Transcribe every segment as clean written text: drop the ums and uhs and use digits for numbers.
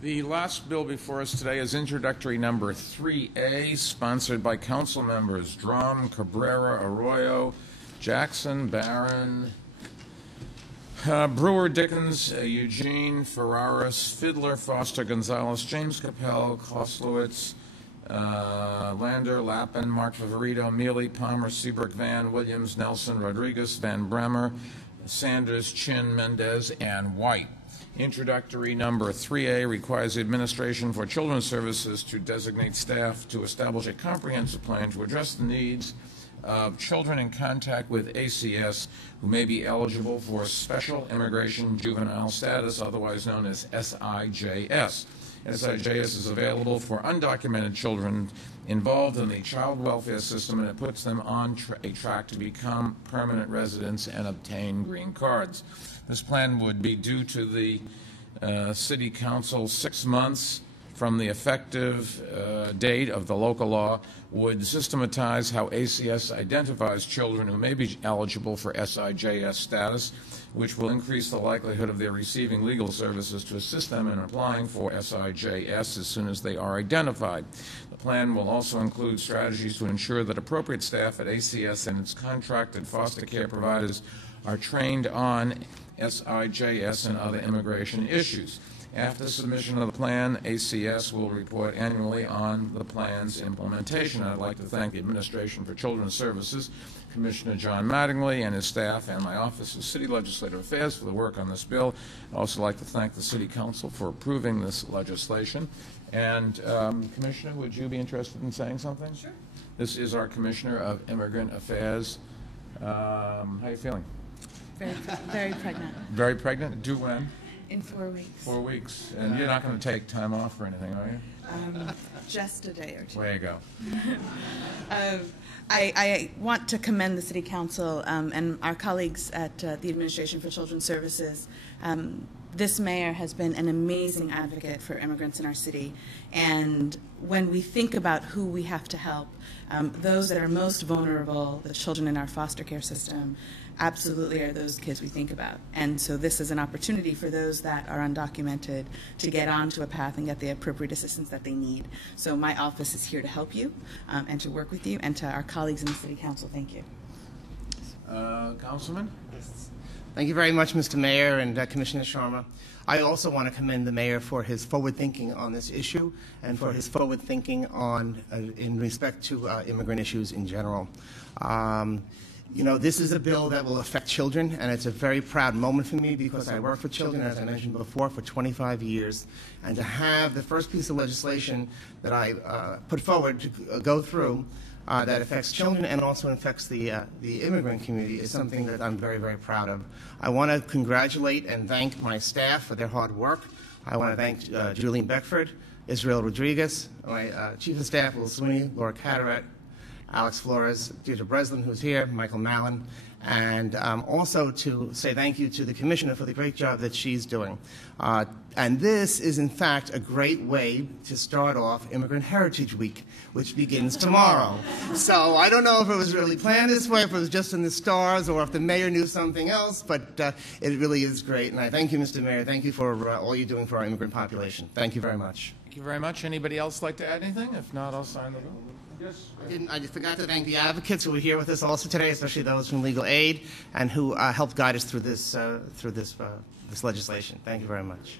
The last bill before us today is introductory number 3A, sponsored by council members Drum, Cabrera, Arroyo, Jackson, Barron, Brewer, Dickens, Eugene, Ferraris, Fiddler, Foster, Gonzalez, James Capel, Kloslowitz, Lander, Lappin, Mark Viverito, Mealy, Palmer, Seabrook, Van, Williams, Nelson, Rodriguez, Van Bremer, Sanders, Chin, Mendez, and White. Introductory number 3A requires the Administration for Children's Services to designate staff to establish a comprehensive plan to address the needs of children in contact with ACS who may be eligible for Special Immigration Juvenile Status, otherwise known as SIJS. SIJS is available for undocumented children involved in the child welfare system, and it puts them on a track to become permanent residents and obtain green cards. This plan would be due to the City Council 6 months from the effective date of the local law, would systematize how ACS identifies children who may be eligible for SIJS status, which will increase the likelihood of their receiving legal services to assist them in applying for SIJS as soon as they are identified. The plan will also include strategies to ensure that appropriate staff at ACS and its contracted foster care providers are trained on SIJS and other immigration issues. After submission of the plan, ACS will report annually on the plan's implementation. I'd like to thank the Administration for Children's Services, Commissioner John Mattingly and his staff, and my Office of City Legislative Affairs for the work on this bill. I'd also like to thank the City Council for approving this legislation. And Commissioner, would you be interested in saying something? Sure. This is our Commissioner of Immigrant Affairs. How are you feeling? Very pregnant. Very pregnant? Due when? In 4 weeks. 4 weeks. And you're not going to take time off or anything, are you? Just a day or two. Way to go. I want to commend the City Council and our colleagues at the Administration for Children's Services. This mayor has been an amazing advocate for immigrants in our city, and when we think about who we have to help, those that are most vulnerable, the children in our foster care system, absolutely are those kids we think about. And so this is an opportunity for those that are undocumented to get onto a path and get the appropriate assistance that they need. So my office is here to help you and to work with you, and to our colleagues in the City Council, thank you. Councilman? Thank you very much, Mr. Mayor and Commissioner Sharma. I also want to commend the mayor for his forward thinking on this issue and for his forward thinking on in respect to immigrant issues in general. You know, this is a bill that will affect children, and it's a very proud moment for me because I worked for children, as I mentioned before, for 25 years. And to have the first piece of legislation that I put forward to go through that affects children and also affects the immigrant community is something that I'm very, very proud of. I want to congratulate and thank my staff for their hard work. I want to thank Julian Beckford, Israel Rodriguez, my Chief of Staff, Will Sweeney, Laura Carteret, Alex Flores, Deirdre Breslin, who's here, Michael Mallon, and also to say thank you to the Commissioner for the great job that she's doing. And this is, in fact, a great way to start off Immigrant Heritage Week, which begins tomorrow. So I don't know if it was really planned this way, if it was just in the stars, or if the mayor knew something else, but it really is great. And I thank you, Mr. Mayor. Thank you for all you're doing for our immigrant population. Thank you very much. Thank you very much. Anybody else like to add anything? If not, I'll sign the bill. Yes. I just forgot to thank the advocates who were here with us also today, especially those from Legal Aid, and who helped guide us through this legislation. Thank you very much.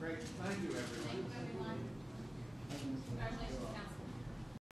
Great. Thank you, everyone. Thank you, everyone. Congratulations.